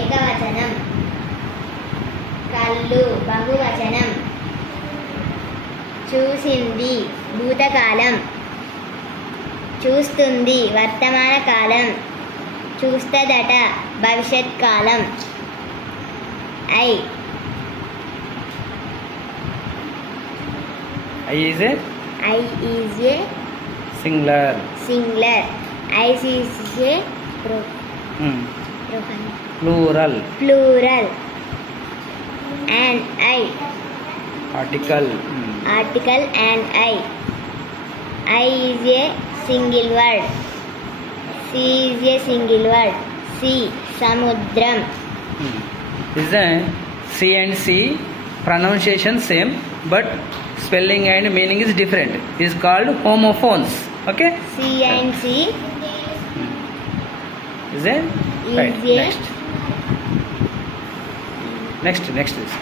ఏకవచనం. కళ్ళు బహువచనం. చూసింది భూతకాలం. చూస్తుంది వర్తమాన కాలం. చూస్తదట భవిష్యత్ కాలం. I is a singular. Eyes is a plural. And I article. and I is a single word. C is a single word. Sea samudram. Is a C and C pronunciation same but spelling and meaning is different. Is called homophones. Okay. C and C is a right. Next is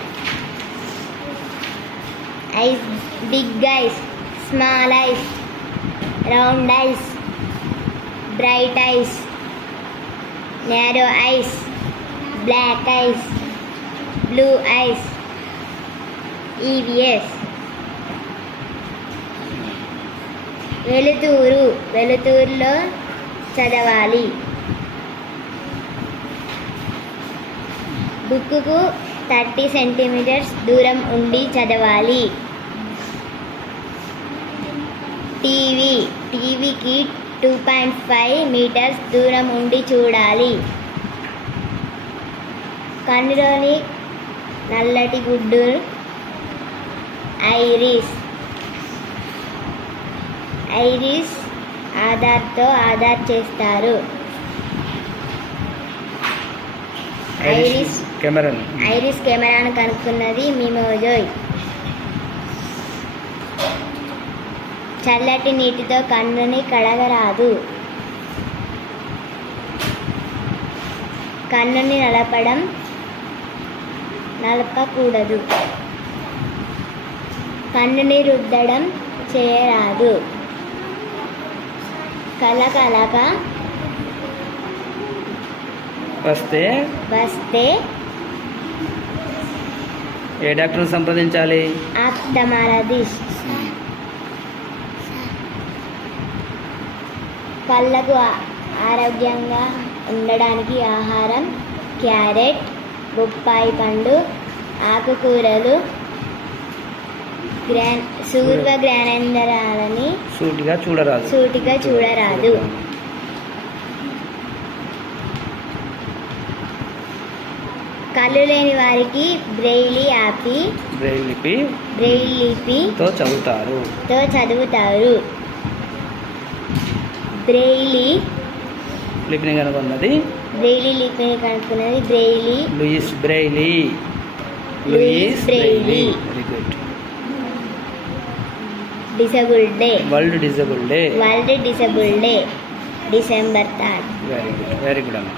eyes, big eyes, small eyes, round eyes, bright eyes, narrow eyes, black eyes, blue eyes. EVS. వెలుతురులో చదవాలి. బుక్కుకు 30 centimetres దూరం ఉండి చదవాలి. టీవీకి 2.5 metres దూరం ఉండి చూడాలి. కన్నులోని నల్లటి గుడ్డు ఐరిస్ ఆధార్ చేస్తారు. ఐరిస్ కెమెరాను కనుక్కున్నది మిమోజోయ్. చల్లటి నీటితో కన్నుని కడగరాదు. కన్నుని నలపకూడదు. కన్నుని రుద్దడం చేయరాదు. కలకలక వస్తే ఏ డాక్టర్ని సంప్రదించాలి? ఆప్థమాలజిస్ట్. కళ్ళకు ఆరోగ్యంగా ఉండడానికి ఆహారం క్యారెట్, బొప్పాయి పండు, ఆకుకూరలు, సూర్య జ్ఞానేంద్రియాలని సూటిగా చూడరాదు. కళ్ళు లేని వారికి బ్రెయిలీ లిపితో చదువుతారు. బ్రెయిలీ లిపిని కనుక్కున్నది Louis Braille. Very good. World disable day December 3rd. Very good అన్న.